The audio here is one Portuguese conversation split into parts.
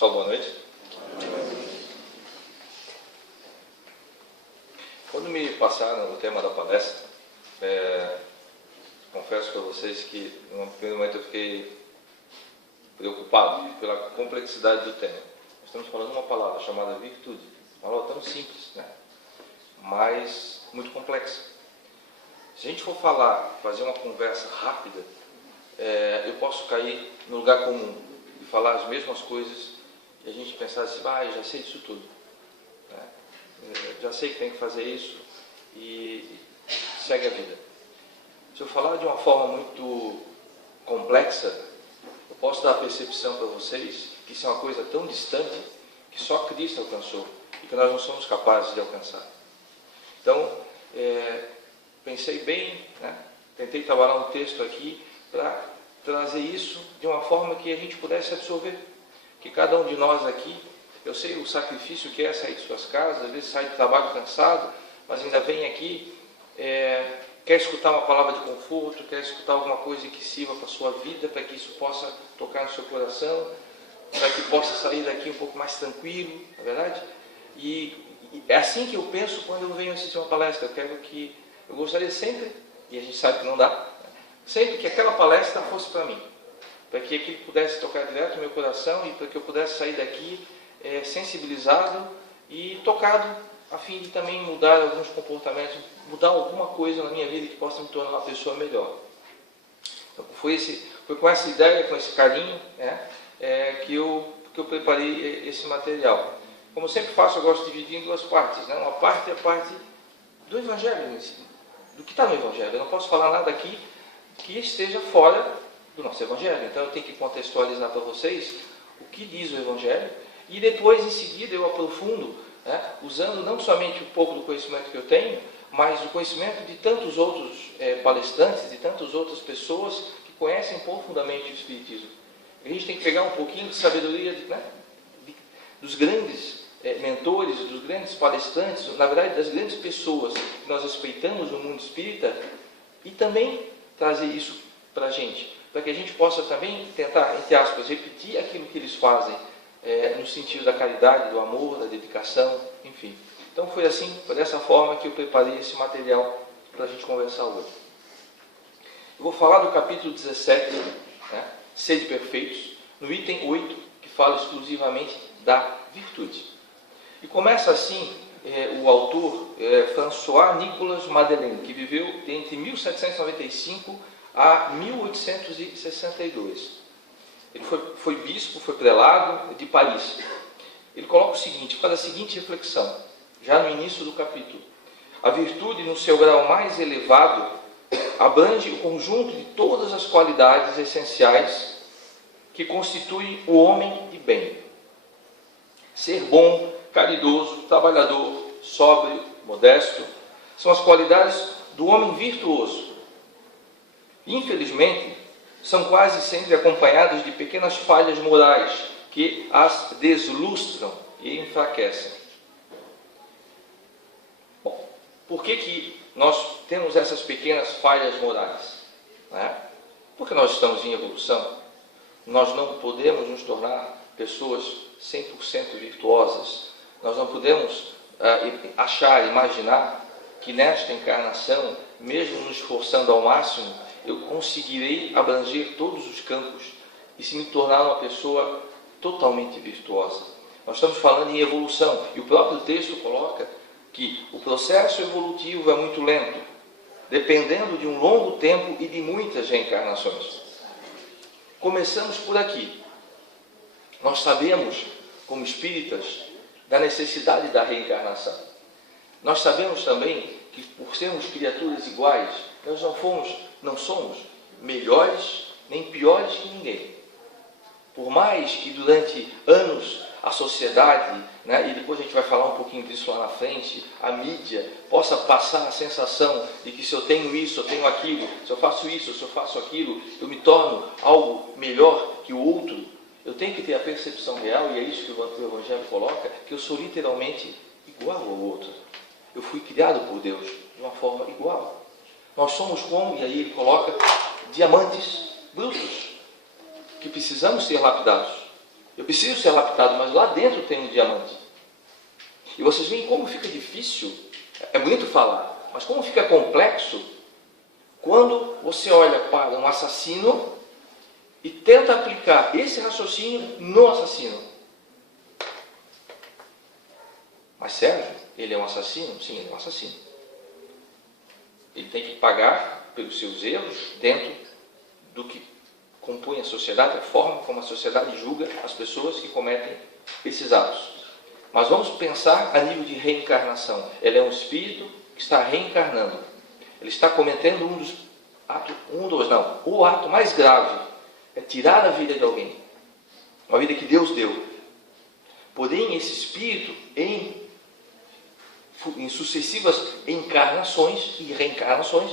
Pessoal, boa noite. Quando me passaram o tema da palestra, confesso para vocês que, no primeiro momento, eu fiquei preocupado pela complexidade do tema. Nós estamos falando uma palavra chamada virtude, uma palavra tão simples, né? Mas muito complexa. Se a gente for fazer uma conversa rápida, eu posso cair no lugar comum e falar as mesmas coisas e a gente pensar assim, eu já sei disso tudo, né? Já sei que tem que fazer isso e segue a vida. Se eu falar de uma forma muito complexa, eu posso dar a percepção para vocês que isso é uma coisa tão distante que só Cristo alcançou e que nós não somos capazes de alcançar. Então, pensei bem, né? Tentei trabalhar um texto aqui para trazer isso de uma forma que a gente pudesse absorver. Que cada um de nós aqui, eu sei o sacrifício que é sair de suas casas, às vezes sai do trabalho cansado, mas ainda vem aqui, quer escutar uma palavra de conforto, quer escutar alguma coisa que sirva para a sua vida, para que isso possa tocar no seu coração, para que possa sair daqui um pouco mais tranquilo, não é verdade? E é assim que eu penso quando eu venho assistir uma palestra. Eu gostaria sempre, e a gente sabe que não dá, sempre que aquela palestra fosse para mim, para que aquilo pudesse tocar direto no meu coração e para que eu pudesse sair daqui sensibilizado e tocado, a fim de também mudar alguns comportamentos, mudar alguma coisa na minha vida que possa me tornar uma pessoa melhor. Então, foi com essa ideia, com esse carinho, que eu preparei esse material. Como eu sempre faço, eu gosto de dividir em duas partes, né? Uma parte é a parte do Evangelho, do que está no Evangelho. Eu não posso falar nada aqui que esteja fora do nosso Evangelho. Então eu tenho que contextualizar para vocês o que diz o Evangelho e depois, em seguida, eu aprofundo, né? Usando não somente um pouco do conhecimento que eu tenho, mas o conhecimento de tantos outros palestrantes, de tantas outras pessoas que conhecem profundamente o Espiritismo. A gente tem que pegar um pouquinho de sabedoria dos grandes mentores, dos grandes palestrantes, na verdade das grandes pessoas que nós respeitamos no mundo espírita e também trazer isso para a gente, para que a gente possa também tentar, entre aspas, repetir aquilo que eles fazem no sentido da caridade, do amor, da dedicação, enfim. Então foi dessa forma que eu preparei esse material para a gente conversar hoje. Eu vou falar do capítulo 17, né? Sede perfeitos, no item 8, que fala exclusivamente da virtude. E começa assim o autor François-Nicolas Madeleine, que viveu entre 1795 a 1862. Ele foi bispo, foi prelado de Paris. Ele coloca o seguinte, faz a seguinte reflexão, já no início do capítulo. A virtude, no seu grau mais elevado, abrange o conjunto de todas as qualidades essenciais que constituem o homem de bem. Ser bom, caridoso, trabalhador, sóbrio, modesto, são as qualidades do homem virtuoso. Infelizmente, são quase sempre acompanhadas de pequenas falhas morais que as deslustram e enfraquecem. Bom, por que nós temos essas pequenas falhas morais? Porque nós estamos em evolução. Nós não podemos nos tornar pessoas 100% virtuosas. Nós não podemos imaginar que nesta encarnação, mesmo nos esforçando ao máximo, eu conseguirei abranger todos os campos e se me tornar uma pessoa totalmente virtuosa. Nós estamos falando em evolução e o próprio texto coloca que o processo evolutivo é muito lento, dependendo de um longo tempo e de muitas reencarnações. Começamos por aqui. Nós sabemos, como espíritas, da necessidade da reencarnação. Nós sabemos também que, por sermos criaturas iguais, nós não somos melhores nem piores que ninguém. Por mais que durante anos a sociedade, e depois a gente vai falar um pouquinho disso lá na frente, a mídia possa passar a sensação de que se eu tenho isso, eu tenho aquilo, se eu faço isso, se eu faço aquilo, eu me torno algo melhor que o outro. Eu tenho que ter a percepção real, e é isso que o Evangelho coloca, que eu sou literalmente igual ao outro. Eu fui criado por Deus de uma forma igual. Nós somos como, e aí ele coloca, diamantes brutos, que precisamos ser lapidados. Eu preciso ser lapidado, mas lá dentro tem um diamante. E vocês veem como fica difícil, é bonito falar, mas como fica complexo quando você olha para um assassino e tenta aplicar esse raciocínio no assassino. Mas Sérgio, ele é um assassino? Sim, ele é um assassino. Ele tem que pagar pelos seus erros dentro do que compõe a sociedade, a forma como a sociedade julga as pessoas que cometem esses atos. Mas vamos pensar a nível de reencarnação. Ele é um espírito que está reencarnando. Ele está cometendo o ato mais grave é tirar a vida de alguém. Uma vida que Deus deu. Porém, esse espírito, em sucessivas encarnações e reencarnações,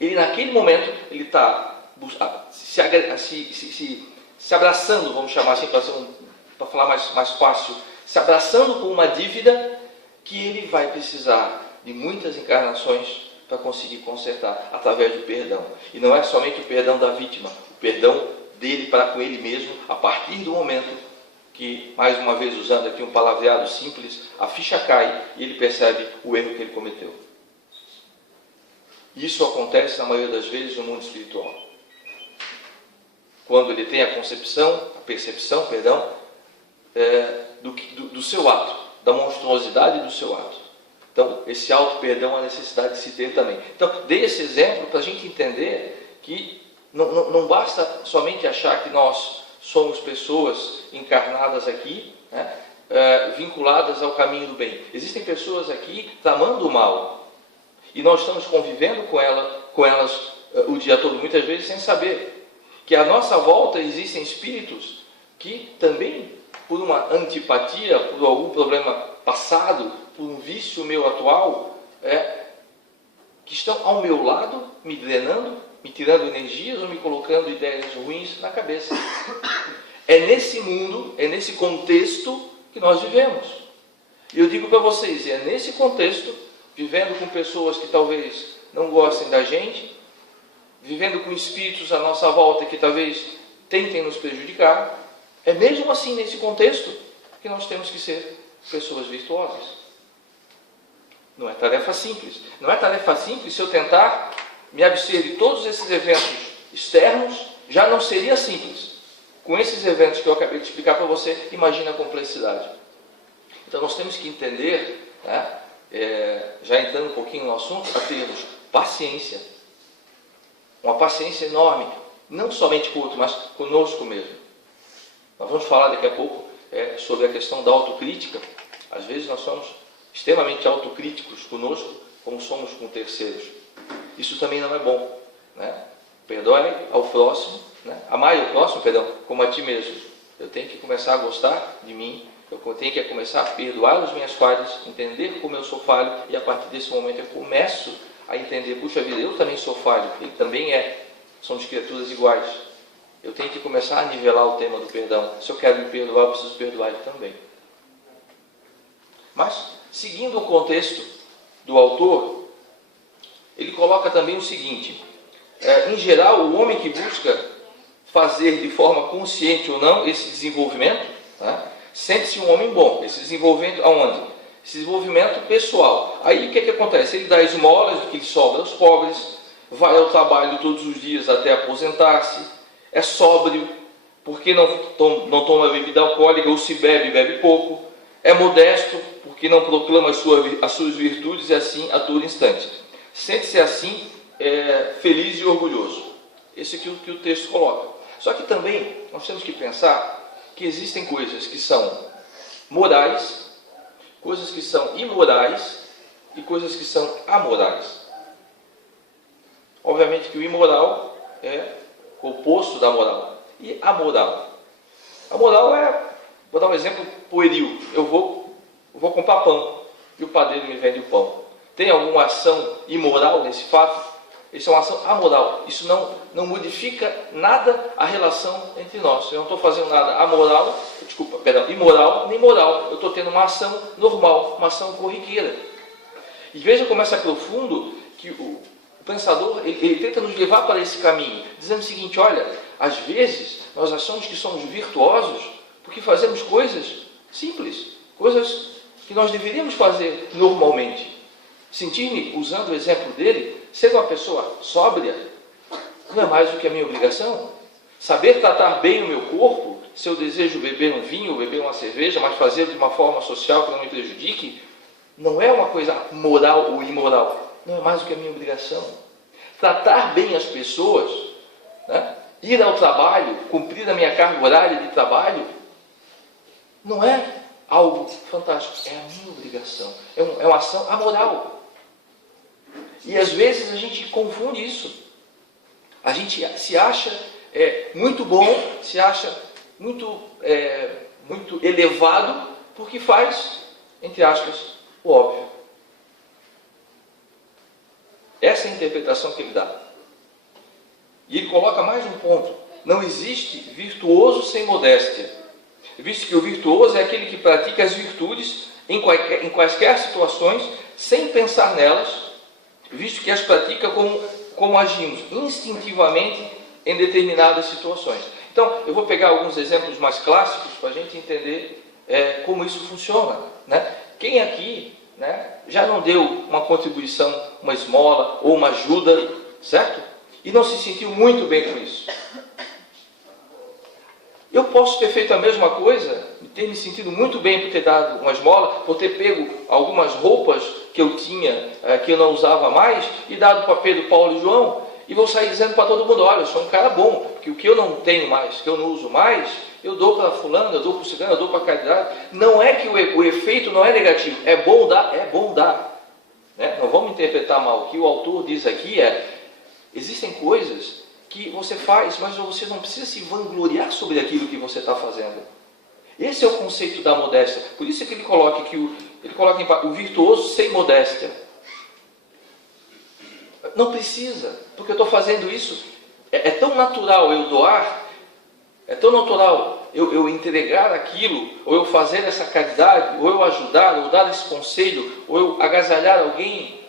ele naquele momento, ele está se abraçando, vamos chamar assim, para falar mais fácil, se abraçando com uma dívida que ele vai precisar de muitas encarnações para conseguir consertar através do perdão. E não é somente o perdão da vítima, o perdão dele para com ele mesmo, a partir do momento que, mais uma vez usando aqui um palavreado simples, a ficha cai e ele percebe o erro que ele cometeu. Isso acontece na maioria das vezes no mundo espiritual. Quando ele tem a percepção, do seu ato, da monstruosidade do seu ato. Então, esse auto-perdão é a necessidade de se ter também. Então, dei esse exemplo para a gente entender que não basta somente achar que nós somos pessoas encarnadas aqui, né, vinculadas ao caminho do bem. Existem pessoas aqui tramando o mal. E nós estamos convivendo com elas o dia todo, muitas vezes sem saber que à nossa volta existem espíritos que também, por uma antipatia, por algum problema passado, por um vício meu atual, que estão ao meu lado, me drenando, me tirando energias ou me colocando ideias ruins na cabeça. É nesse mundo, é nesse contexto que nós vivemos. E eu digo para vocês, é nesse contexto, vivendo com pessoas que talvez não gostem da gente, vivendo com espíritos à nossa volta que talvez tentem nos prejudicar, é mesmo assim nesse contexto que nós temos que ser pessoas virtuosas. Não é tarefa simples. Não é tarefa simples se eu tentar me abster de todos esses eventos externos, já não seria simples. Com esses eventos que eu acabei de explicar para você, imagina a complexidade. Então nós temos que entender, né, já entrando um pouquinho no assunto, a termos paciência. Uma paciência enorme, não somente com o outro, mas conosco mesmo. Nós vamos falar daqui a pouco sobre a questão da autocrítica. Às vezes nós somos extremamente autocríticos conosco, como somos com terceiros. Isso também não é bom, né? Perdoe ao próximo, né? Amai o próximo, como a ti mesmo. Eu tenho que começar a gostar de mim, eu tenho que começar a perdoar as minhas falhas, entender como eu sou falho, e a partir desse momento eu começo a entender, puxa vida, eu também sou falho, ele também é, somos criaturas iguais. Eu tenho que começar a nivelar o tema do perdão. Se eu quero me perdoar, eu preciso perdoar ele também. Mas, seguindo o contexto do autor, ele coloca também o seguinte, em geral, o homem que busca fazer de forma consciente ou não esse desenvolvimento, né, sente-se um homem bom. Esse desenvolvimento aonde? Esse desenvolvimento pessoal. Aí o que acontece? Ele dá esmolas do que lhe sobra aos pobres, vai ao trabalho todos os dias até aposentar-se, é sóbrio, porque não toma bebida alcoólica, ou se bebe pouco, é modesto, porque não proclama as suas virtudes e assim a todo instante. Sente-se assim feliz e orgulhoso. Esse aqui é o que o texto coloca. Só que também nós temos que pensar que existem coisas que são morais, coisas que são imorais e coisas que são amorais. Obviamente que o imoral é o oposto da moral. E a moral? A moral vou dar um exemplo pueril. Eu vou comprar pão e o padeiro me vende o pão. Tem alguma ação imoral nesse fato? Isso é uma ação amoral. Isso não modifica nada a relação entre nós. Eu não estou fazendo nada imoral nem moral. Eu estou tendo uma ação normal, uma ação corriqueira. E veja como é profundo que o pensador ele tenta nos levar para esse caminho, dizendo o seguinte: olha, às vezes nós achamos que somos virtuosos porque fazemos coisas simples, coisas que nós deveríamos fazer normalmente. Sentir-me, usando o exemplo dele, ser uma pessoa sóbria, não é mais do que a minha obrigação. Saber tratar bem o meu corpo, se eu desejo beber um vinho ou beber uma cerveja, mas fazer de uma forma social que não me prejudique, não é uma coisa moral ou imoral, não é mais do que a minha obrigação. Tratar bem as pessoas, né? Ir ao trabalho, cumprir a minha carga horária de trabalho, não é algo fantástico, é a minha obrigação, é uma ação amoral. E às vezes a gente confunde isso. A gente se acha muito bom, se acha muito elevado, porque faz, entre aspas, o óbvio. Essa é a interpretação que ele dá. E ele coloca mais um ponto. Não existe virtuoso sem modéstia, visto que o virtuoso é aquele que pratica as virtudes em quaisquer situações, sem pensar nelas, visto que as pratica como agimos instintivamente em determinadas situações. Então, eu vou pegar alguns exemplos mais clássicos para a gente entender como isso funciona, né? Quem aqui, né, já não deu uma contribuição, uma esmola ou uma ajuda, certo? E não se sentiu muito bem com isso? Eu posso ter feito a mesma coisa, ter me sentido muito bem por ter dado uma esmola, por ter pego algumas roupas que eu tinha, que eu não usava mais, e dado para Pedro, Paulo e João, e vou sair dizendo para todo mundo, olha, eu sou um cara bom, porque o que eu não tenho mais, que eu não uso mais, eu dou para fulano, eu dou para o cigano, eu dou para a caridade. Não é que o efeito não é negativo, é bom dar. Né? Não vamos interpretar mal. O que o autor diz aqui existem coisas que você faz, mas você não precisa se vangloriar sobre aquilo que você está fazendo. Esse é o conceito da modéstia. Por isso é que ele coloca o virtuoso sem modéstia. Não precisa, porque eu estou fazendo isso. É tão natural eu doar, é tão natural eu entregar aquilo, ou eu fazer essa caridade, ou eu ajudar, ou dar esse conselho, ou eu agasalhar alguém,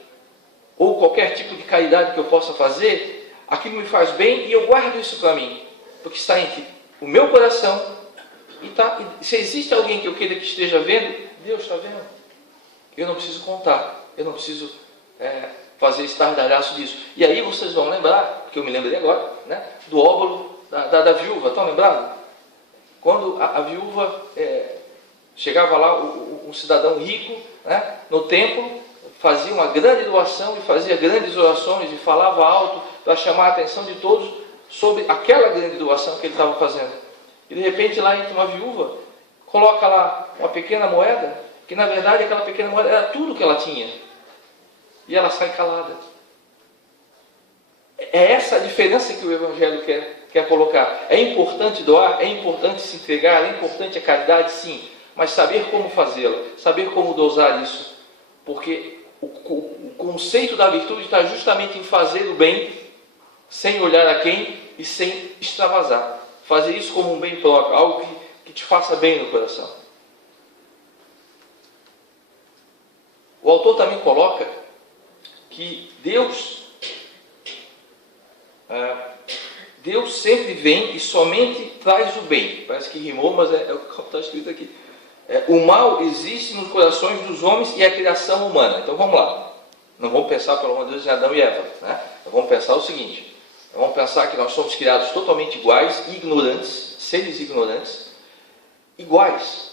ou qualquer tipo de caridade que eu possa fazer, aquilo me faz bem e eu guardo isso para mim, porque está entre o meu coração e se existe alguém que eu queira que esteja vendo, Deus está vendo. Eu não preciso contar, eu não preciso fazer estardalhaço disso. E aí vocês vão lembrar, porque eu me lembrei agora, né, do óbolo da viúva, estão lembrados? Quando a viúva chegava lá, um cidadão rico, né, no templo, fazia uma grande doação e fazia grandes orações e falava alto para chamar a atenção de todos sobre aquela grande doação que ele estava fazendo. E de repente lá entra uma viúva, coloca lá uma pequena moeda, que na verdade aquela pequena moeda era tudo que ela tinha. E ela sai calada. É essa a diferença que o Evangelho quer colocar. É importante doar, é importante se entregar, é importante a caridade, sim, mas saber como fazê-la, saber como dosar isso, porque o conceito da virtude está justamente em fazer o bem sem olhar a quem e sem extravasar. Fazer isso como um bem próprio, algo que te faça bem no coração. O autor também coloca que Deus sempre vem e somente traz o bem. Parece que rimou, mas é o que está escrito aqui. O mal existe nos corações dos homens e a criação humana. Então vamos lá. Não vamos pensar, pelo amor de Deus, em Adão e Eva. Né? Vamos pensar o seguinte. Vamos pensar que nós somos criados totalmente iguais, ignorantes, seres ignorantes, iguais.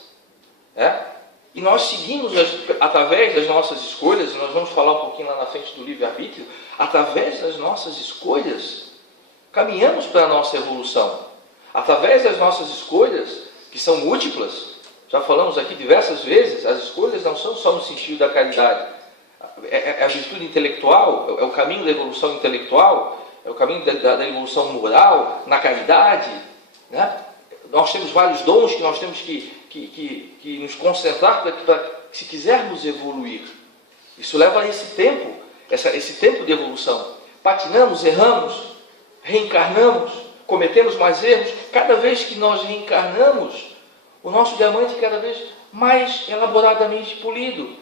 E nós seguimos, através das nossas escolhas, nós vamos falar um pouquinho lá na frente do livre-arbítrio, através das nossas escolhas, caminhamos para a nossa evolução. Através das nossas escolhas, que são múltiplas, já falamos aqui diversas vezes, as escolhas não são só no sentido da caridade. É a virtude intelectual, é o caminho da evolução intelectual, é o caminho da evolução moral, na caridade. Né? Nós temos vários dons que nós temos que nos concentrar para se quisermos evoluir. Isso leva a esse tempo, esse tempo de evolução. Patinamos, erramos, reencarnamos, cometemos mais erros. Cada vez que nós reencarnamos, o nosso diamante é cada vez mais elaboradamente polido.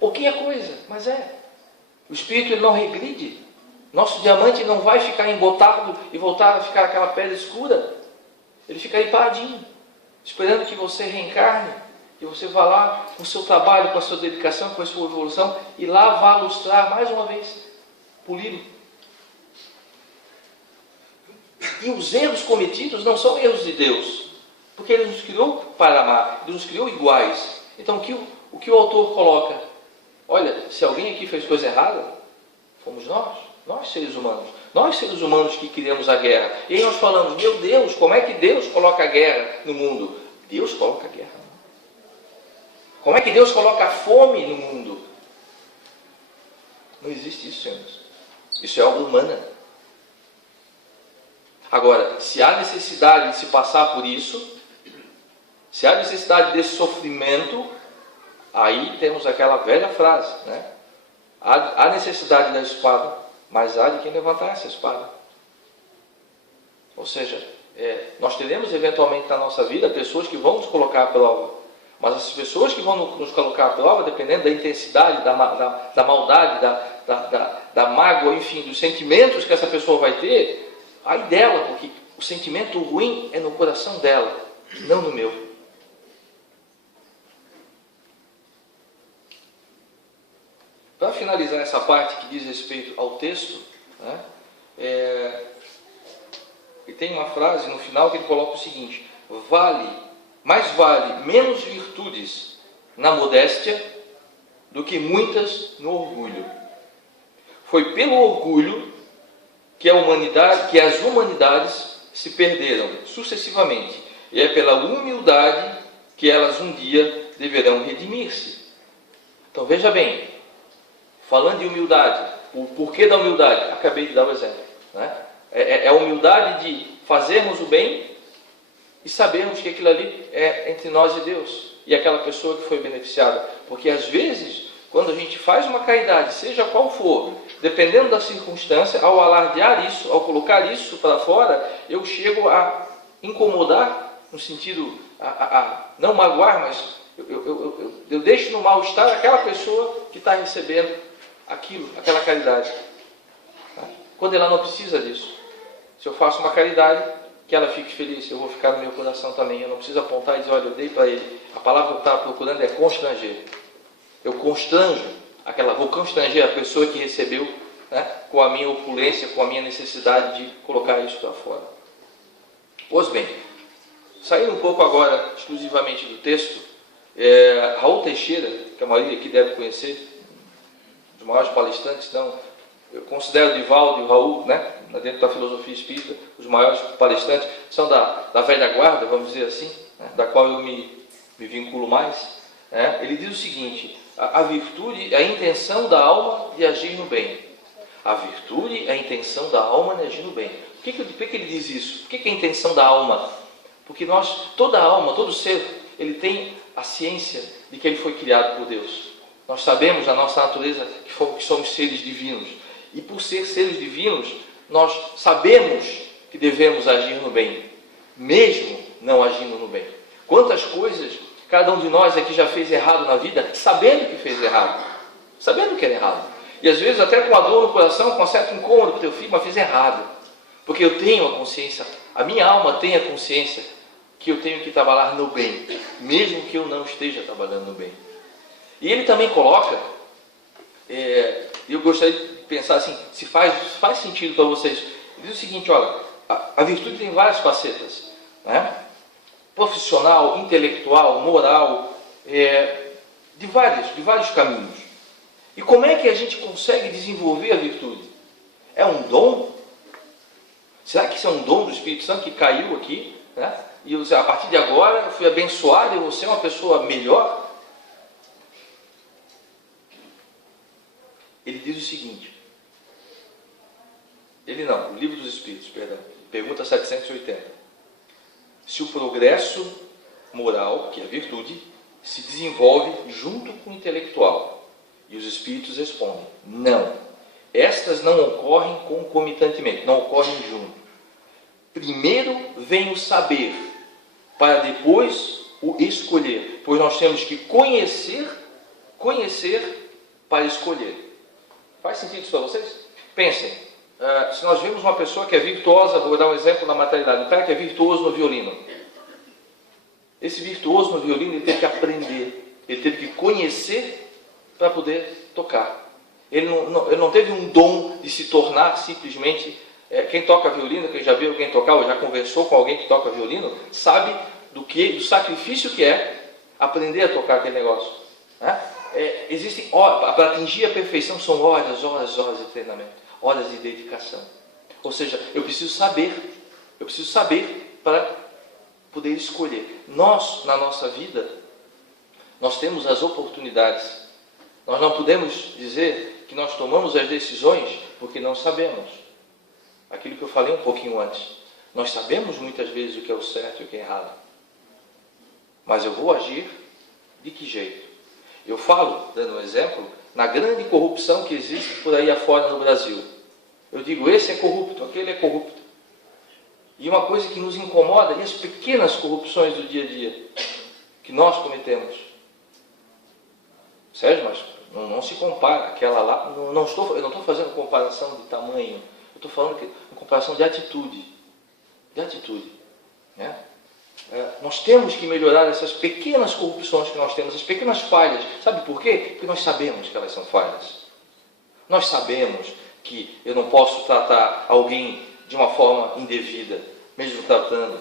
Pouquinha coisa, mas o espírito ele não regride. Nosso diamante não vai ficar embotado e voltar a ficar aquela pedra escura. Ele fica aí paradinho. esperando que você reencarne, que você vá lá com o seu trabalho, com a sua dedicação, com a sua evolução, e lá vá lustrar mais uma vez, polido. E os erros cometidos não são erros de Deus, porque Ele nos criou para amar, Ele nos criou iguais. Então o que o autor coloca? Olha, se alguém aqui fez coisa errada, fomos nós seres humanos que criamos a guerra. E aí nós falamos, meu Deus, como é que Deus coloca a guerra no mundo? Deus coloca a guerra no mundo. Como é que Deus coloca a fome no mundo? Não existe isso, senhores. Isso é obra humana. Agora, se há necessidade de se passar por isso, se há necessidade desse sofrimento, aí temos aquela velha frase, né? Há necessidade da espada, mas há de quem levantar essa espada. Ou seja, nós teremos eventualmente na nossa vida pessoas que vão nos colocar à prova. Mas as pessoas que vão nos colocar à prova, dependendo da intensidade, da maldade, da mágoa, enfim, dos sentimentos que essa pessoa vai ter, ai dela, porque o sentimento ruim é no coração dela, não no meu. Para finalizar essa parte que diz respeito ao texto, né, e tem uma frase no final que ele coloca o seguinte: mais vale menos virtudes na modéstia do que muitas no orgulho. Foi pelo orgulho que as humanidades se perderam sucessivamente, e é pela humildade que elas um dia deverão redimir-se. Então veja bem, falando de humildade, o porquê da humildade, acabei de dar o exemplo, né? É a humildade de fazermos o bem e sabermos que aquilo ali é entre nós e Deus, e aquela pessoa que foi beneficiada. Porque às vezes, quando a gente faz uma caridade, seja qual for, dependendo da circunstância, ao alardear isso, ao colocar isso para fora, eu chego a incomodar, no sentido, não magoar, mas eu deixo no mal-estar aquela pessoa que está recebendo aquela caridade, quando ela não precisa disso. Se eu faço uma caridade, que ela fique feliz, eu vou ficar no meu coração também. Eu não preciso apontar e dizer, olha, eu dei para ele. A palavra que eu estava procurando é constranger. Eu vou constranger a pessoa que recebeu, né, com a minha opulência, com a minha necessidade de colocar isso para fora. Pois bem, saindo um pouco agora exclusivamente do texto, Raul Teixeira, que a maioria aqui deve conhecer, um dos maiores palestrantes, eu considero Divaldo e o Raul, né, dentro da filosofia espírita, os maiores palestrantes, são da velha guarda, vamos dizer assim, né, da qual eu me vinculo mais. Ele diz o seguinte: a virtude é a intenção da alma de agir no bem. A virtude é a intenção da alma de agir no bem. Por que ele diz isso? Por que é a intenção da alma? Porque toda alma, todo ser, ele tem a ciência de que ele foi criado por Deus. Nós sabemos, na nossa natureza, que somos seres divinos. E por ser seres divinos, nós sabemos que devemos agir no bem, mesmo não agindo no bem. Quantas coisas cada um de nós aqui já fez errado na vida, sabendo que fez errado, sabendo que era errado. E às vezes até com a dor no coração, com um certo incômodo com o teu filho, mas fiz errado. Porque eu tenho a consciência, a minha alma tem a consciência que eu tenho que trabalhar no bem, mesmo que eu não esteja trabalhando no bem. E ele também coloca, eu gostaria de pensar assim, se faz sentido para vocês. Ele diz o seguinte: olha, a virtude tem várias facetas, né? Profissional, intelectual, moral, de vários caminhos. E como é que a gente consegue desenvolver a virtude? É um dom? Será que isso é um dom do Espírito Santo que caiu aqui, né? E a partir de agora eu fui abençoado e eu vou ser uma pessoa melhor? Ele diz o seguinte, o Livro dos Espíritos, perdão, pergunta 780. Se o progresso moral, que é a virtude, se desenvolve junto com o intelectual? E os Espíritos respondem, não. Estas não ocorrem concomitantemente, não ocorrem junto. Primeiro vem o saber, para depois o escolher. Pois nós temos que conhecer para escolher. Faz sentido isso para vocês? Pensem, se nós vimos uma pessoa que é virtuosa, vou dar um exemplo na materialidade, um cara que é virtuoso no violino. Esse virtuoso no violino, ele teve que aprender, ele teve que conhecer para poder tocar. Ele não teve um dom de se tornar simplesmente... quem toca violino, quem já viu alguém tocar, ou já conversou com alguém que toca violino, sabe do sacrifício que é aprender a tocar aquele negócio. Né? Existem horas, para atingir a perfeição, são horas de treinamento, horas de dedicação. Ou seja, eu preciso saber para poder escolher. Nós, na nossa vida, nós temos as oportunidades. Nós não podemos dizer que nós tomamos as decisões porque não sabemos. Aquilo que eu falei um pouquinho antes. Nós sabemos muitas vezes o que é o certo e o que é errado. Mas eu vou agir de que jeito? Eu falo, dando um exemplo, na grande corrupção que existe por aí afora no Brasil. Eu digo, esse é corrupto, aquele é corrupto. E uma coisa que nos incomoda, e as pequenas corrupções do dia a dia, que nós cometemos. Sérgio, mas não se compara aquela lá, eu não estou fazendo comparação de tamanho, eu estou falando uma comparação de atitude. De atitude. Né? Nós temos que melhorar essas pequenas corrupções que nós temos, as pequenas falhas. Sabe por quê? Porque nós sabemos que elas são falhas. Nós sabemos que eu não posso tratar alguém de uma forma indevida, mesmo tratando.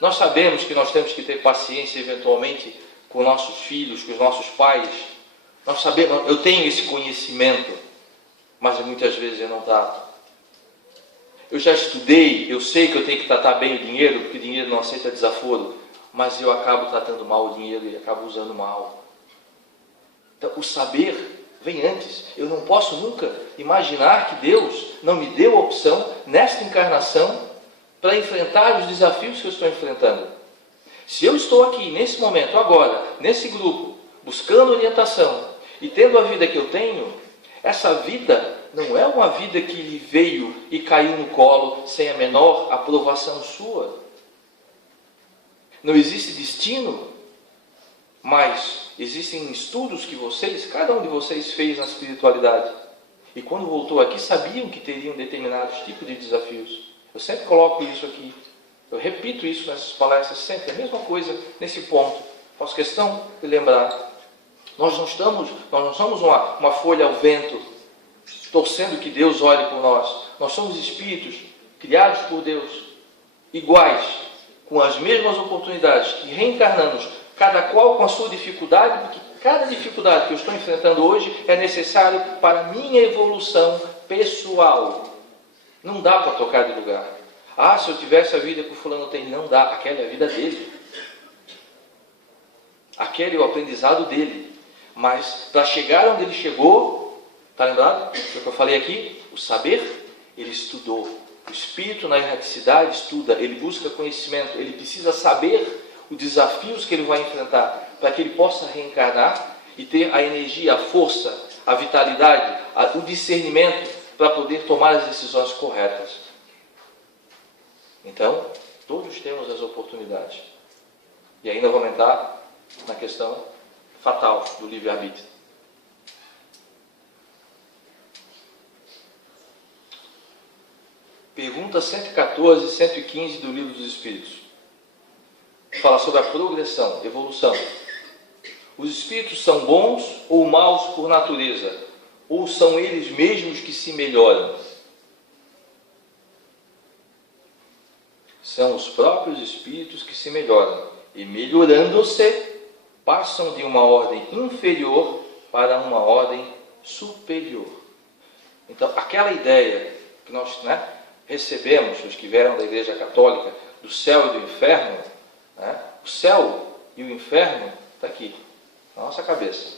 Nós sabemos que nós temos que ter paciência eventualmente com nossos filhos, com os nossos pais. Nós sabemos, eu tenho esse conhecimento, mas muitas vezes eu não trato. Eu já estudei, eu sei que eu tenho que tratar bem o dinheiro, porque o dinheiro não aceita desaforo, mas eu acabo tratando mal o dinheiro e acabo usando mal. Então, o saber vem antes. Eu não posso nunca imaginar que Deus não me deu a opção, nesta encarnação, para enfrentar os desafios que eu estou enfrentando. Se eu estou aqui, nesse momento, agora, nesse grupo, buscando orientação e tendo a vida que eu tenho, essa vida não é uma vida que lhe veio e caiu no colo sem a menor aprovação sua. Não existe destino, mas existem estudos que cada um de vocês fez na espiritualidade. E quando voltou aqui, sabiam que teriam determinados tipos de desafios. Eu sempre coloco isso aqui. Eu repito isso nessas palestras sempre. A mesma coisa nesse ponto. Faço questão de lembrar. Nós não somos uma folha ao vento, torcendo que Deus olhe por nós. Nós somos espíritos criados por Deus, iguais, com as mesmas oportunidades, que reencarnamos, cada qual com a sua dificuldade, porque cada dificuldade que eu estou enfrentando hoje é necessário para a minha evolução pessoal. Não dá para trocar de lugar. Se eu tivesse a vida que o fulano tem, não dá. Aquela é a vida dele. Aquele é o aprendizado dele. Mas para chegar onde ele chegou, está lembrado? O que eu falei aqui? O saber, ele estudou. O espírito na erraticidade estuda, ele busca conhecimento, ele precisa saber os desafios que ele vai enfrentar, para que ele possa reencarnar e ter a energia, a força, a vitalidade, o discernimento para poder tomar as decisões corretas. Então, todos temos as oportunidades. E ainda vou entrar na questão fatal do livre-arbítrio. Pergunta 114 e 115 do Livro dos Espíritos. Fala sobre a progressão, evolução. Os espíritos são bons ou maus por natureza? Ou são eles mesmos que se melhoram? São os próprios espíritos que se melhoram. E melhorando-se, passam de uma ordem inferior para uma ordem superior. Então, aquela ideia que nós recebemos, os que vieram da Igreja Católica, do céu e do inferno, o céu e o inferno está aqui, na nossa cabeça.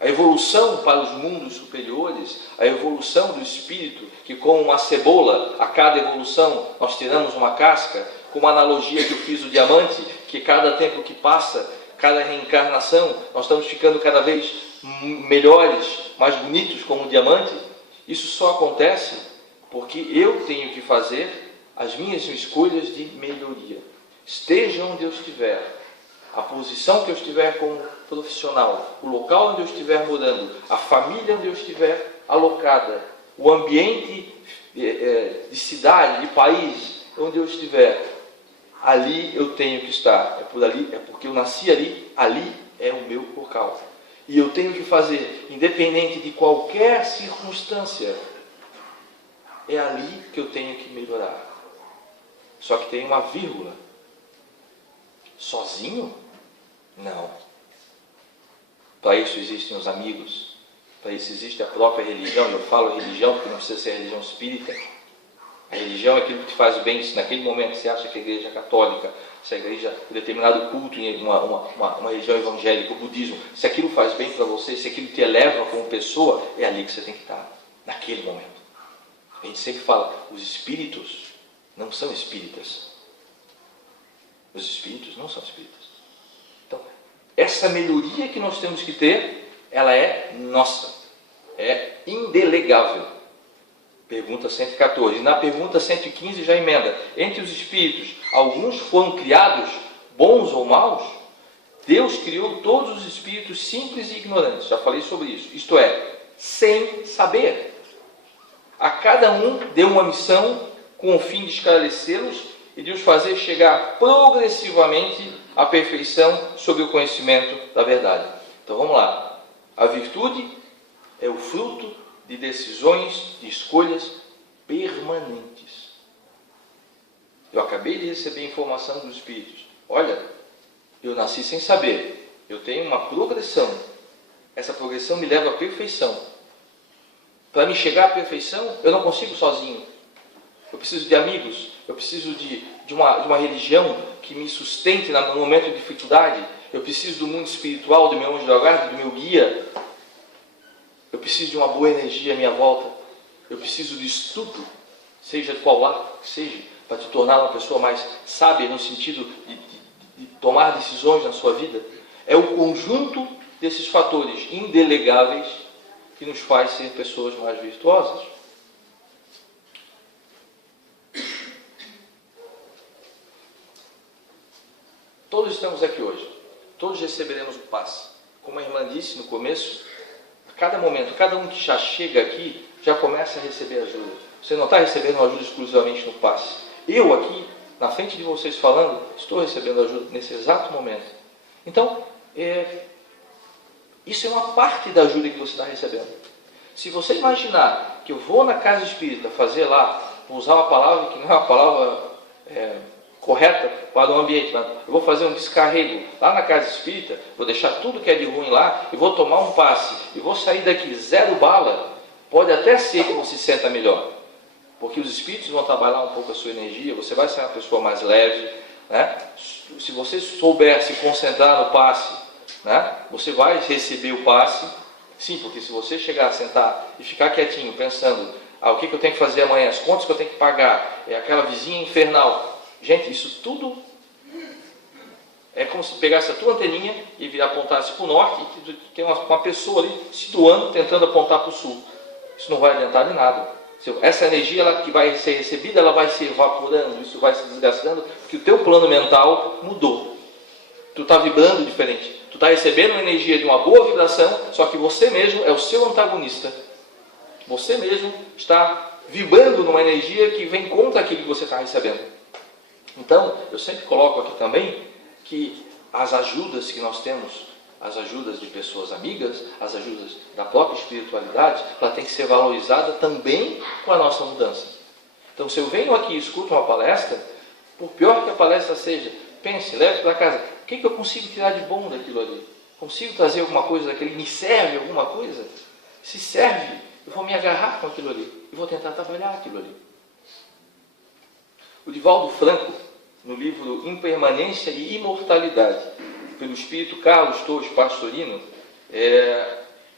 A evolução para os mundos superiores, a evolução do espírito, que como uma cebola, a cada evolução nós tiramos uma casca, como a analogia que eu fiz do diamante, que cada tempo que passa, cada reencarnação, nós estamos ficando cada vez melhores, mais bonitos como um diamante. Isso só acontece porque eu tenho que fazer as minhas escolhas de melhoria. Esteja onde eu estiver, a posição que eu estiver como profissional, o local onde eu estiver morando, a família onde eu estiver alocada, o ambiente de cidade, de país onde eu estiver, ali eu tenho que estar. É porque eu nasci ali, ali é o meu local. E eu tenho que fazer, independente de qualquer circunstância, é ali que eu tenho que melhorar. Só que tem uma vírgula. Sozinho? Não. Para isso existem os amigos. Para isso existe a própria religião. Eu falo religião porque não precisa ser a religião espírita. A religião é aquilo que te faz bem. Se naquele momento você acha que a igreja é católica, se a igreja é determinado culto em uma religião evangélica, o budismo, se aquilo faz bem para você, se aquilo te eleva como pessoa, é ali que você tem que estar, naquele momento. A gente sempre fala, os espíritos não são espíritas. Os espíritos não são espíritas. Então, essa melhoria que nós temos que ter, ela é nossa, é indelegável. Pergunta 114. E na pergunta 115 já emenda. Entre os espíritos, alguns foram criados, bons ou maus? Deus criou todos os espíritos simples e ignorantes. Já falei sobre isso. Isto é, sem saber. A cada um deu uma missão com o fim de esclarecê-los e de os fazer chegar progressivamente à perfeição sobre o conhecimento da verdade. Então vamos lá. A virtude é o fruto de decisões, de escolhas permanentes. Eu acabei de receber informação dos espíritos. Olha, eu nasci sem saber. Eu tenho uma progressão. Essa progressão me leva à perfeição. Para me chegar à perfeição, eu não consigo sozinho. Eu preciso de amigos. Eu preciso de uma religião que me sustente no momento de dificuldade. Eu preciso do mundo espiritual, do meu anjo da guarda, do meu guia. Eu preciso de uma boa energia à minha volta. Eu preciso de estudo, seja de qual lado que seja, para te tornar uma pessoa mais sábia no sentido de tomar decisões na sua vida. É o conjunto desses fatores indelegáveis que nos faz ser pessoas mais virtuosas. Todos estamos aqui hoje. Todos receberemos o passe. Como a irmã disse no começo, a cada momento, cada um que já chega aqui, já começa a receber ajuda. Você não está recebendo ajuda exclusivamente no passe. Eu aqui, na frente de vocês falando, estou recebendo ajuda nesse exato momento. Então, isso é uma parte da ajuda que você está recebendo. Se você imaginar que eu vou na casa espírita fazer lá, vou usar uma palavra que não é uma palavra correta para o ambiente, mas eu vou fazer um descarrego lá na casa espírita, vou deixar tudo que é de ruim lá e vou tomar um passe e vou sair daqui 0 bala, pode até ser que você se sinta melhor, porque os espíritos vão trabalhar um pouco a sua energia, você vai ser uma pessoa mais leve, né? Se você souber se concentrar no passe, né? Você vai receber o passe, sim, porque se você chegar a sentar e ficar quietinho pensando, o que eu tenho que fazer amanhã, as contas que eu tenho que pagar, aquela vizinha infernal. Gente, isso tudo é como se pegasse a tua anteninha e apontasse para o norte e tem uma pessoa ali se doando, tentando apontar para o sul. Isso não vai adiantar de nada. Essa energia que vai ser recebida, ela vai se evaporando, isso vai se desgastando, porque o teu plano mental mudou. Tu está vibrando diferente. Tu está recebendo uma energia de uma boa vibração, só que você mesmo é o seu antagonista. Você mesmo está vibrando numa energia que vem contra aquilo que você está recebendo. Então, eu sempre coloco aqui também que as ajudas que nós temos, as ajudas de pessoas amigas, as ajudas da própria espiritualidade, ela tem que ser valorizada também com a nossa mudança. Então, se eu venho aqui e escuto uma palestra, por pior que a palestra seja, pense, leve para casa, o que eu consigo tirar de bom daquilo ali? Consigo trazer alguma coisa daquele? Me serve alguma coisa? Se serve, eu vou me agarrar com aquilo ali e vou tentar trabalhar aquilo ali. O Divaldo Franco, no livro Impermanência e Imortalidade, pelo espírito Carlos Torres Pastorino,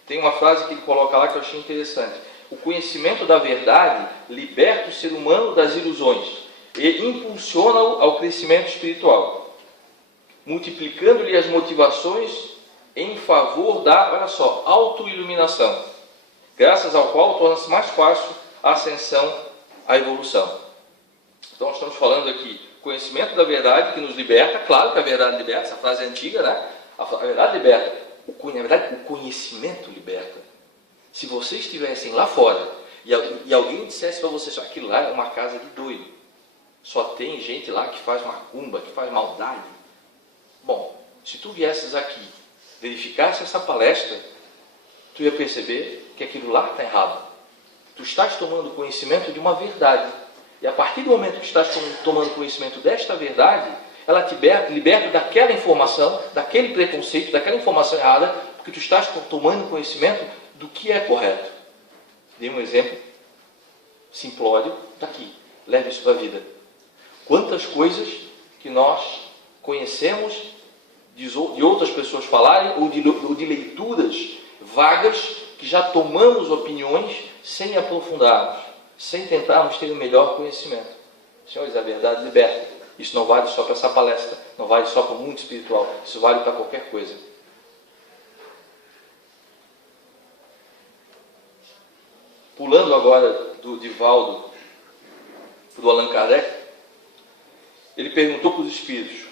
tem uma frase que ele coloca lá que eu achei interessante. O conhecimento da verdade liberta o ser humano das ilusões e impulsiona-o ao crescimento espiritual, multiplicando-lhe as motivações em favor da, olha só, autoiluminação, graças ao qual torna-se mais fácil a ascensão à evolução. Então, nós estamos falando aqui conhecimento da verdade que nos liberta. Claro que a verdade liberta, essa frase é antiga, né? A verdade liberta. Na verdade, o conhecimento liberta. Se vocês estivessem lá fora e alguém dissesse para vocês, aquilo lá é uma casa de doido, só tem gente lá que faz macumba, que faz maldade. Bom, se tu viesses aqui, verificasse essa palestra, tu ia perceber que aquilo lá está errado. Tu estás tomando conhecimento de uma verdade. E a partir do momento que estás tomando conhecimento desta verdade, ela te liberta daquela informação, daquele preconceito, daquela informação errada, porque tu estás tomando conhecimento do que é correto. Dei um exemplo simplório daqui. Leve isso para a vida. Quantas coisas que nós conhecemos de outras pessoas falarem, ou de leituras vagas, que já tomamos opiniões sem aprofundarmos, sem tentarmos ter o melhor conhecimento. Senhores, a verdade liberta. Isso não vale só para essa palestra, não vale só para o mundo espiritual, isso vale para qualquer coisa. Pulando agora do Divaldo para o Allan Kardec, ele perguntou para os espíritos,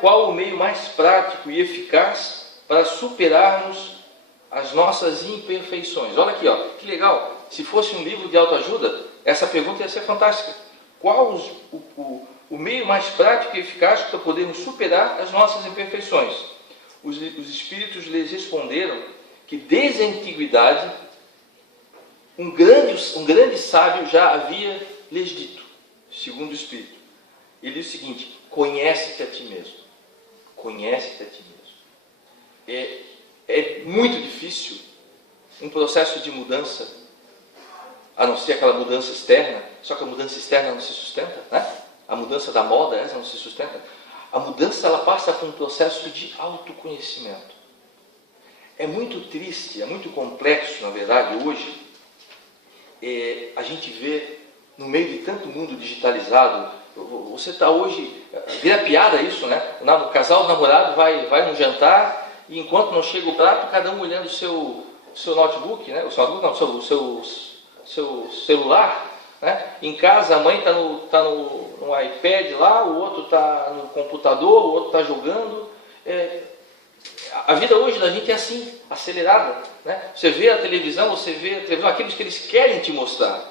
qual o meio mais prático e eficaz para superarmos as nossas imperfeições? Olha aqui, ó, que legal. Se fosse um livro de autoajuda, essa pergunta ia ser fantástica. Qual o meio mais prático e eficaz para podermos superar as nossas imperfeições? Os espíritos lhes responderam que desde a antiguidade um grande sábio já havia lhes dito, segundo o Espírito. Ele diz o seguinte: conhece-te a ti mesmo. Conhece-te a ti mesmo. É muito difícil um processo de mudança, a não ser aquela mudança externa, só que a mudança externa não se sustenta, né? A mudança da moda, essa não se sustenta. A mudança, ela passa por um processo de autoconhecimento. É muito triste, é muito complexo, na verdade, hoje, a gente vê, no meio de tanto mundo digitalizado, você está hoje, vira piada isso, né? O casal, o namorado vai num jantar, e enquanto não chega o prato, cada um olhando o seu notebook, né? O seu notebook não, o seu celular, né? Em casa a mãe está no iPad lá, o outro está no computador, o outro está jogando. A vida hoje da gente é assim, acelerada, né? Você vê a televisão, aqueles que eles querem te mostrar,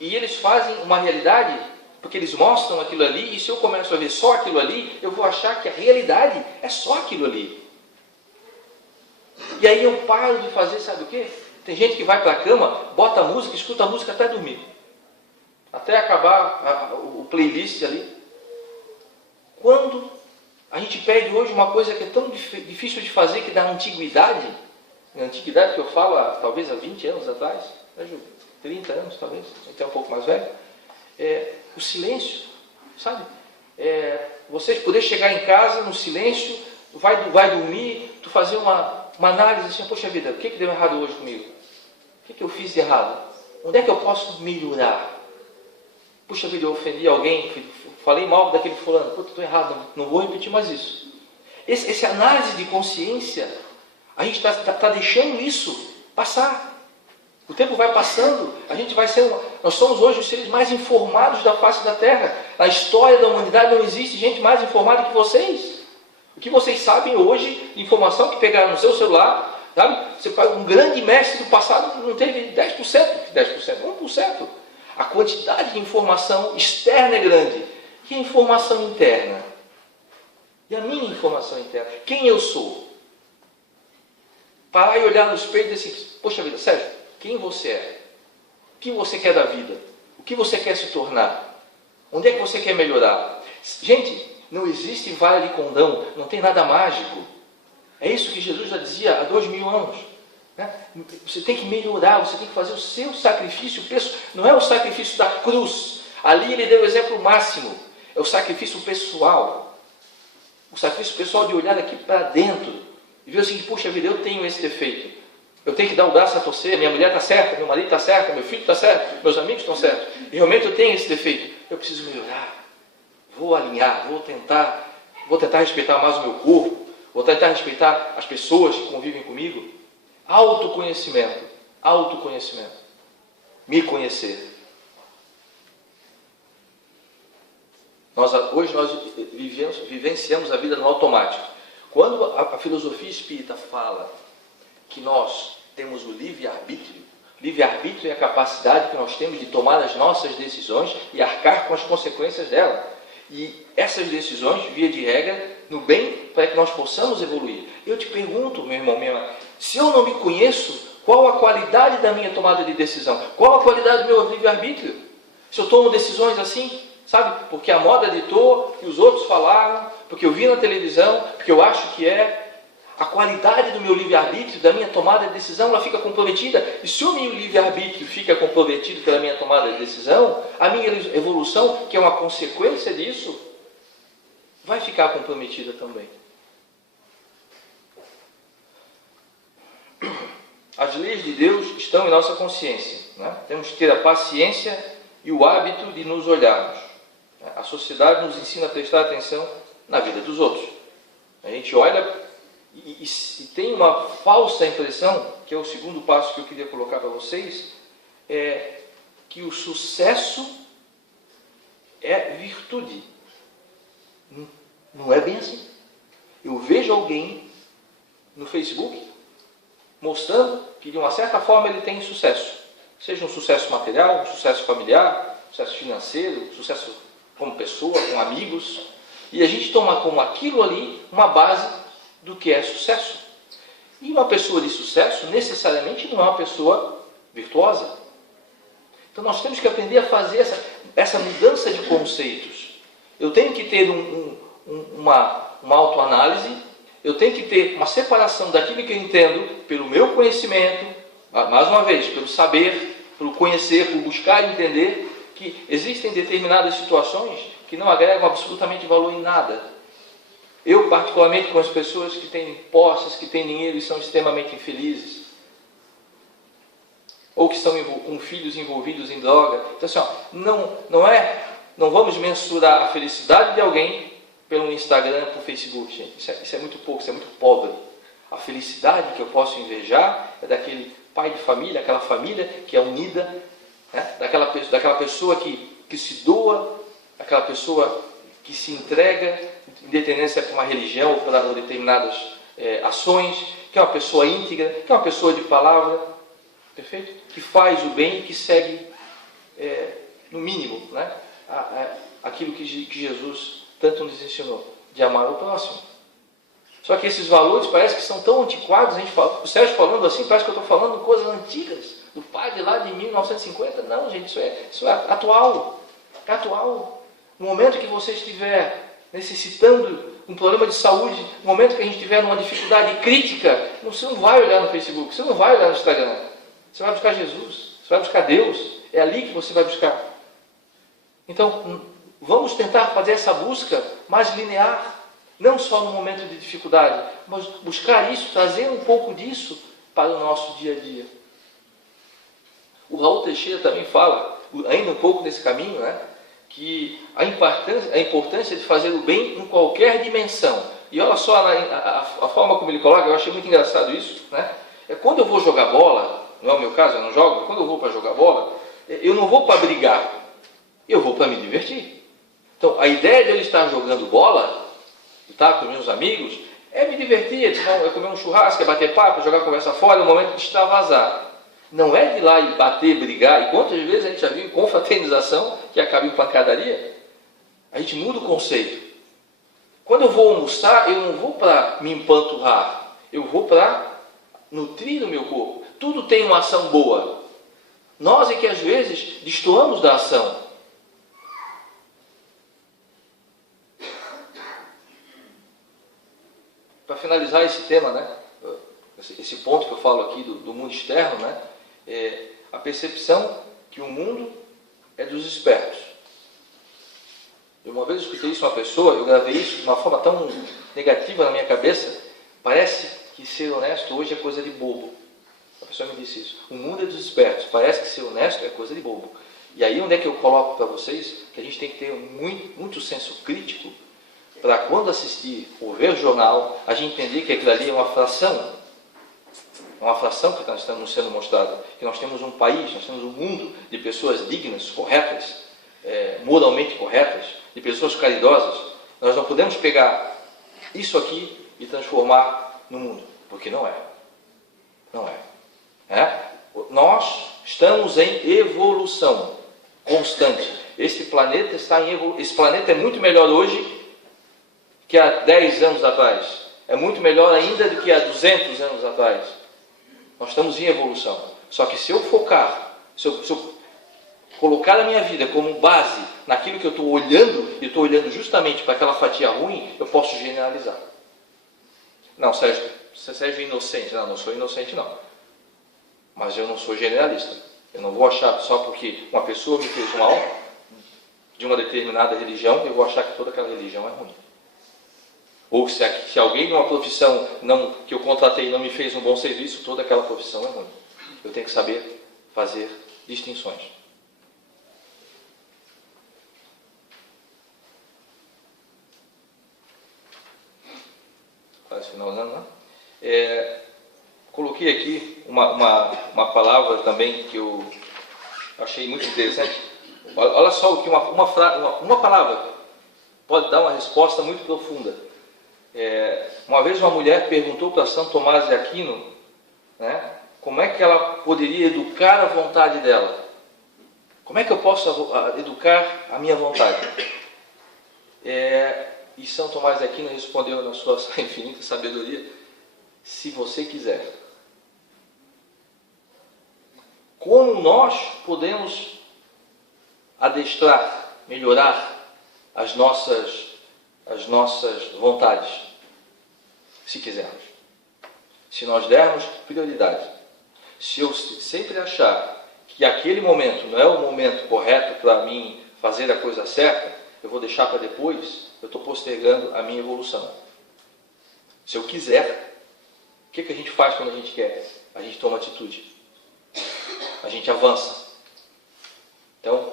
e eles fazem uma realidade, porque eles mostram aquilo ali, e se eu começo a ver só aquilo ali, eu vou achar que a realidade é só aquilo ali. E aí eu paro de fazer, sabe o quê? Tem gente que vai para a cama, bota a música, escuta a música até dormir, até acabar o playlist ali. Quando a gente perde hoje uma coisa que é tão difícil de fazer, que na antiguidade que eu falo, talvez há 20 anos atrás, né, Ju? 30 anos talvez, até um pouco mais velho, o silêncio, sabe? Vocês poder chegar em casa no silêncio, vai dormir, tu fazer uma análise assim: poxa vida, o que deu errado hoje comigo? O que eu fiz de errado? Onde é que eu posso melhorar? Puxa vida, eu ofendi alguém, falei mal daquele fulano, puta, estou errado, não vou repetir mais isso. Essa análise de consciência, a gente está deixando isso passar. O tempo vai passando, nós somos hoje os seres mais informados da face da Terra. Na história da humanidade não existe gente mais informada que vocês. O que vocês sabem hoje, informação que pegaram no seu celular, sabe? Um grande mestre do passado não teve 10%, 1%. A quantidade de informação externa é grande. E a informação interna? E a minha informação interna? Quem eu sou? Parar e olhar no espelho e dizer assim: poxa vida, Sérgio, quem você é? O que você quer da vida? O que você quer se tornar? Onde é que você quer melhorar? Gente, não existe vara de condão, não tem nada mágico. É isso que Jesus já dizia há 2000 anos. Né? Você tem que melhorar, você tem que fazer o seu sacrifício. Não é o sacrifício da cruz. Ali ele deu o exemplo máximo. É o sacrifício pessoal. O sacrifício pessoal de olhar aqui para dentro e ver assim: puxa vida, eu tenho esse defeito. Eu tenho que dar o braço a torcer, minha mulher está certa, meu marido está certo, meu filho está certo, meus amigos estão certos. E realmente eu tenho esse defeito. Eu preciso melhorar. Vou alinhar, vou tentar respeitar mais o meu corpo, vou tentar respeitar as pessoas que convivem comigo. Autoconhecimento. Me conhecer. Hoje nós vivenciamos a vida no automático. Quando a filosofia espírita fala que nós temos o livre-arbítrio, livre-arbítrio é a capacidade que nós temos de tomar as nossas decisões e arcar com as consequências dela. E essas decisões, via de regra, no bem, para que nós possamos evoluir. Eu te pergunto, meu irmão, minha irmã, se eu não me conheço, qual a qualidade da minha tomada de decisão? Qual a qualidade do meu livre-arbítrio? Se eu tomo decisões assim, sabe, porque a moda ditou, que os outros falaram, porque eu vi na televisão, porque eu acho que é, a qualidade do meu livre-arbítrio, da minha tomada de decisão, ela fica comprometida. E se o meu livre-arbítrio fica comprometido pela minha tomada de decisão, a minha evolução, que é uma consequência disso, vai ficar comprometida também. As leis de Deus estão em nossa consciência, né? Temos que ter a paciência e o hábito de nos olharmos. A sociedade nos ensina a prestar atenção na vida dos outros. A gente olha e tem uma falsa impressão, que é o segundo passo que eu queria colocar para vocês, é que o sucesso é virtude. Não é bem assim. Eu vejo alguém no Facebook mostrando que de uma certa forma ele tem sucesso. Seja um sucesso material, um sucesso familiar, um sucesso financeiro, um sucesso como pessoa, com amigos. E a gente toma como aquilo ali uma base do que é sucesso. E uma pessoa de sucesso necessariamente não é uma pessoa virtuosa. Então nós temos que aprender a fazer essa mudança de conceitos. Eu tenho que ter uma autoanálise, eu tenho que ter uma separação daquilo que eu entendo pelo meu conhecimento, mais uma vez, pelo saber, pelo conhecer, por buscar entender que existem determinadas situações que não agregam absolutamente valor em nada. Eu, particularmente, com as pessoas que têm posses, que têm dinheiro e são extremamente infelizes, ou que estão com filhos envolvidos em droga. Então, assim, não vamos mensurar a felicidade de alguém pelo Instagram, pelo Facebook, gente. Isso é muito pouco, isso é muito pobre. A felicidade que eu posso invejar é daquele pai de família, aquela família que é unida, né? daquela pessoa que se doa, aquela pessoa que se entrega, independência para uma religião ou para determinadas ações, que é uma pessoa íntegra, que é uma pessoa de palavra, perfeito? Que faz o bem e que segue, no mínimo, né? Aquilo que Jesus tanto nos ensinou, de amar o próximo. Só que esses valores parece que são tão antiquados, o Sérgio falando assim, parece que eu estou falando coisas antigas, do padre lá de 1950, não, gente, isso é atual, é atual. No momento que você estiver necessitando um problema de saúde, no momento que a gente estiver numa dificuldade crítica, você não vai olhar no Facebook, você não vai olhar no Instagram, você vai buscar Jesus, você vai buscar Deus, é ali que você vai buscar. Então, vamos tentar fazer essa busca mais linear, não só no momento de dificuldade, mas buscar isso, trazer um pouco disso para o nosso dia a dia. O Raul Teixeira também fala, ainda um pouco nesse caminho, né? Que a importância de fazer o bem em qualquer dimensão. E olha só a forma como ele coloca, eu achei muito engraçado isso, né? Quando eu vou jogar bola, não é o meu caso, eu não jogo, quando eu vou para jogar bola, eu não vou para brigar, eu vou para me divertir. Então, a ideia de ele estar jogando bola, estar com meus amigos, é me divertir, é comer um churrasco, é bater papo, jogar conversa fora, é o momento de extravasar. Não é de ir lá e bater, brigar. E quantas vezes a gente já viu em confraternização que acaba em pancadaria? A gente muda o conceito. Quando eu vou almoçar, eu não vou para me empanturrar. Eu vou para nutrir o meu corpo. Tudo tem uma ação boa. Nós é que às vezes destoamos da ação. Para finalizar esse tema, né? Esse ponto que eu falo aqui do mundo externo, né? É a percepção que o mundo é dos espertos. Eu uma vez escutei isso de uma pessoa, eu gravei isso de uma forma tão negativa na minha cabeça, parece que ser honesto hoje é coisa de bobo. A pessoa me disse isso. O mundo é dos espertos, parece que ser honesto é coisa de bobo. E aí onde é que eu coloco para vocês que a gente tem que ter muito senso crítico para quando assistir ou ver o jornal, a gente entender que aquilo ali é uma fração que está nos sendo mostrada, que nós temos um país, nós temos um mundo de pessoas dignas, corretas, moralmente corretas, de pessoas caridosas. Nós não podemos pegar isso aqui e transformar no mundo, porque não é. Nós estamos em evolução constante. Esse planeta está em evolução. Esse planeta é muito melhor hoje que há 10 anos atrás. É muito melhor ainda do que há 200 anos atrás. Nós estamos em evolução. Só que se eu focar, se eu colocar a minha vida como base naquilo que eu estou olhando, e estou olhando justamente para aquela fatia ruim, eu posso generalizar. Não, Sérgio é inocente. Não sou inocente não. Mas eu não sou generalista. Eu não vou achar só porque uma pessoa me fez mal de uma determinada religião, eu vou achar que toda aquela religião é ruim. Ou se alguém de uma profissão que eu contratei não me fez um bom serviço, toda aquela profissão é ruim. Eu tenho que saber fazer distinções. Quase finalizando, né? Coloquei aqui uma palavra também que eu achei muito interessante. Olha só o que uma palavra pode dar uma resposta muito profunda. Uma vez uma mulher perguntou para São Tomás de Aquino, né, como é que ela poderia educar a vontade dela. Como é que eu posso educar a minha vontade? E São Tomás de Aquino respondeu na sua infinita sabedoria: se você quiser. Como nós podemos adestrar, melhorar as nossas vontades? Se quisermos. Se nós dermos prioridade. Se eu sempre achar que aquele momento não é o momento correto para mim fazer a coisa certa, eu vou deixar para depois, eu estou postergando a minha evolução. Se eu quiser, o que a gente faz quando a gente quer? A gente toma atitude. A gente avança. Então,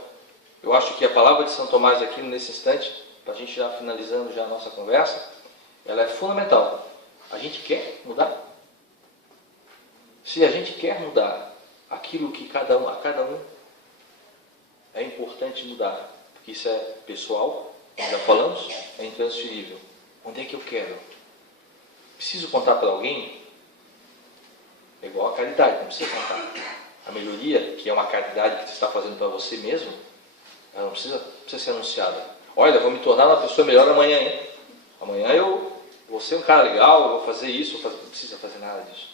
eu acho que a palavra de São Tomás aqui nesse instante, para a gente já finalizando já a nossa conversa, ela é fundamental. A gente quer mudar? Se a gente quer mudar aquilo que a cada um é importante mudar, porque isso é pessoal, já falamos, é intransferível. Onde é que eu quero? Preciso contar para alguém? É igual a caridade, não precisa contar. A melhoria, que é uma caridade que você está fazendo para você mesmo, ela não precisa ser anunciada. Olha, vou me tornar uma pessoa melhor amanhã, hein? Amanhã eu vou ser um cara legal, eu vou fazer isso, não precisa fazer nada disso.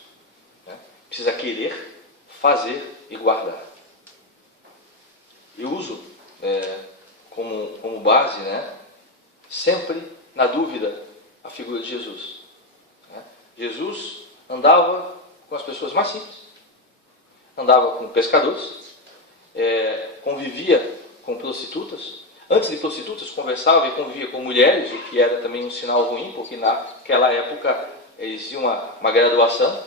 Né? Precisa querer, fazer e guardar. Eu uso como base, né, sempre na dúvida, a figura de Jesus. Né? Jesus andava com as pessoas mais simples. Andava com pescadores, convivia com prostitutas. Antes de prostitutas, conversava e convivia com mulheres, o que era também um sinal ruim, porque naquela época existia uma graduação.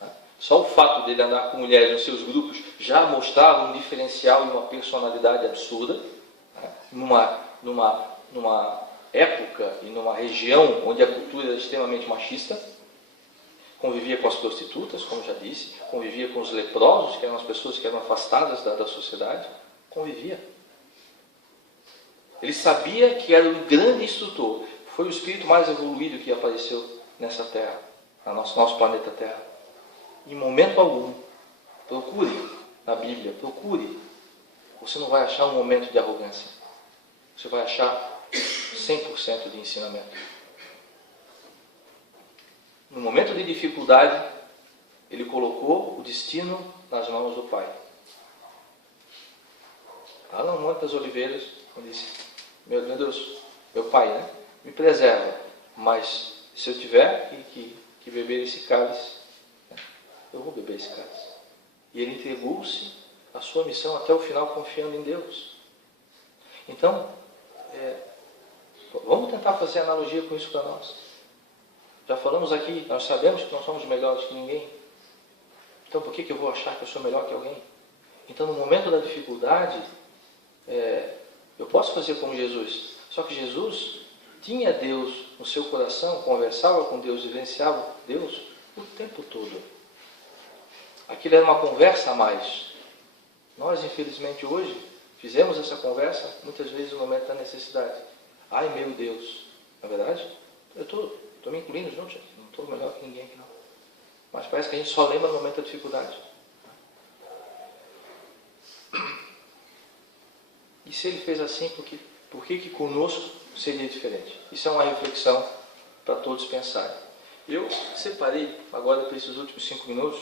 Né? Só o fato dele andar com mulheres nos seus grupos já mostrava um diferencial e uma personalidade absurda. Né? Numa época e numa região onde a cultura era extremamente machista. Convivia com as prostitutas, como já disse, convivia com os leprosos, que eram as pessoas que eram afastadas da sociedade, convivia. Ele sabia que era um grande instrutor, foi o espírito mais evoluído que apareceu nessa terra, no nosso planeta Terra. Em momento algum, procure na Bíblia, procure, você não vai achar um momento de arrogância, você vai achar 100% de ensinamento. No momento de dificuldade, ele colocou o destino nas mãos do Pai. Lá no Monte das Oliveiras, ele disse: meu Deus, meu Pai, né, me preserva, mas se eu tiver que beber esse cálice, né, eu vou beber esse cálice. E ele entregou-se à sua missão até o final, confiando em Deus. Então, vamos tentar fazer analogia com isso para nós. Já falamos aqui, nós sabemos que não somos melhores que ninguém. Então por que eu vou achar que eu sou melhor que alguém? Então no momento da dificuldade, eu posso fazer como Jesus. Só que Jesus tinha Deus no seu coração, conversava com Deus, vivenciava Deus o tempo todo. Aquilo era uma conversa a mais. Nós, infelizmente, hoje, fizemos essa conversa muitas vezes no momento da necessidade. Ai meu Deus, na verdade, eu estou me incluindo junto, gente. Não estou melhor que ninguém aqui não. Mas parece que a gente só lembra no momento da dificuldade. E se ele fez assim, por que conosco seria diferente? Isso é uma reflexão para todos pensarem. Eu separei, agora para esses últimos 5 minutos,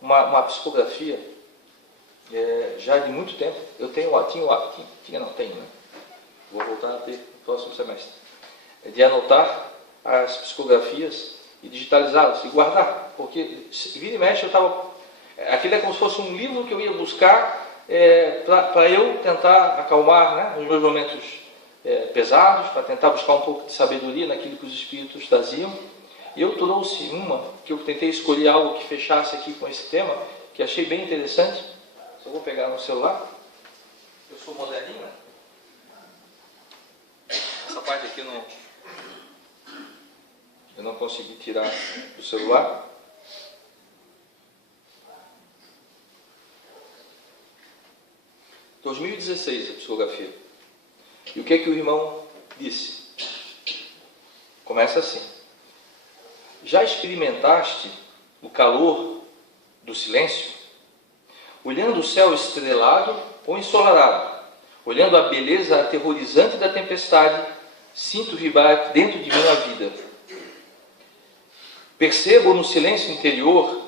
uma psicografia, já de muito tempo. Eu tenho né? Vou voltar a ter no próximo semestre. De anotar as psicografias e digitalizá-las e guardar. Porque vira e mexe eu estava... Aquilo é como se fosse um livro que eu ia buscar para eu tentar acalmar, né, os meus momentos pesados, para tentar buscar um pouco de sabedoria naquilo que os espíritos traziam. E eu trouxe uma, que eu tentei escolher algo que fechasse aqui com esse tema, que achei bem interessante. Só vou pegar no celular. Eu sou moderninho, né? Essa parte aqui eu não consegui tirar do celular. Em 2016, a psicografia. E o que é que o irmão disse? Começa assim. Já experimentaste o calor do silêncio? Olhando o céu estrelado ou ensolarado, olhando a beleza aterrorizante da tempestade, sinto vibrar dentro de mim a vida. Percebo no silêncio interior,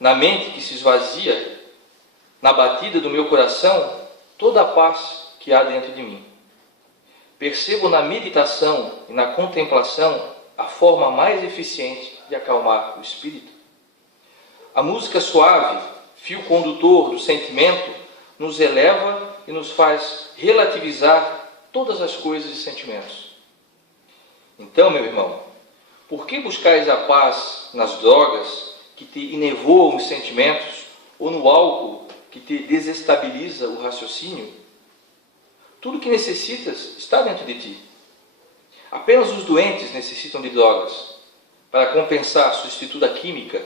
na mente que se esvazia, na batida do meu coração, toda a paz que há dentro de mim. Percebo na meditação e na contemplação a forma mais eficiente de acalmar o espírito. A música suave, fio condutor do sentimento, nos eleva e nos faz relativizar todas as coisas e sentimentos. Então, meu irmão, por que buscais a paz nas drogas que te enevoam os sentimentos ou no álcool que te desestabiliza o raciocínio? Tudo o que necessitas está dentro de ti. Apenas os doentes necessitam de drogas para compensar sua estrutura química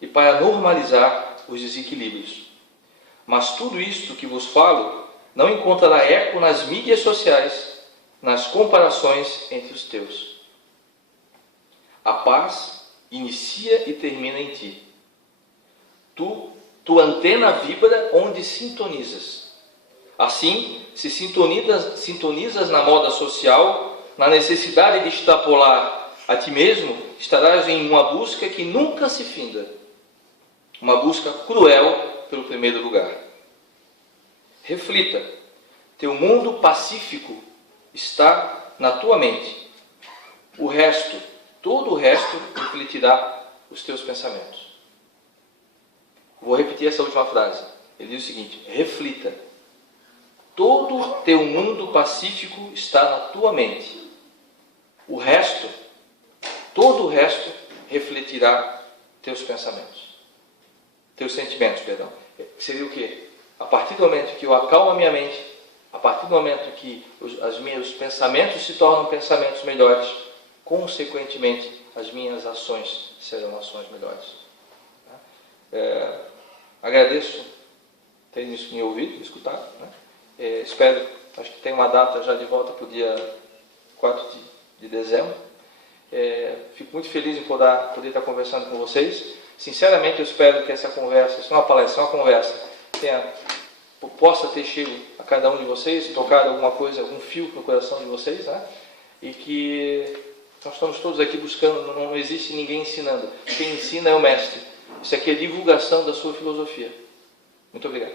e para normalizar os desequilíbrios. Mas tudo isto que vos falo não encontrará eco nas mídias sociais, nas comparações entre os teus. A paz inicia e termina em ti. Tua antena vibra onde sintonizas. Assim, se sintonizas na moda social, na necessidade de extrapolar a ti mesmo, estarás em uma busca que nunca se finda. Uma busca cruel pelo primeiro lugar. Reflita. Teu mundo pacífico está na tua mente. O resto, todo o resto, refletirá os teus pensamentos. Vou repetir essa última frase. Ele diz o seguinte: reflita. Todo teu mundo pacífico está na tua mente. O resto, todo o resto, refletirá teus pensamentos. Teus sentimentos, perdão. Seria o quê? A partir do momento que eu acalmo a minha mente, a partir do momento que os meus pensamentos se tornam pensamentos melhores, consequentemente, as minhas ações serão ações melhores. Agradeço terem me ouvido, me escutado. Espero, acho que tem uma data já de volta para o dia 4 de dezembro. Fico muito feliz em poder estar conversando com vocês. Sinceramente, eu espero que essa conversa, isso não é uma palestra, é uma conversa, possa ter chego a cada um de vocês, tocar alguma coisa, algum fio no coração de vocês, né? E que nós estamos todos aqui buscando, não existe ninguém ensinando. Quem ensina é o mestre. Isso aqui é divulgação da sua filosofia. Muito obrigado.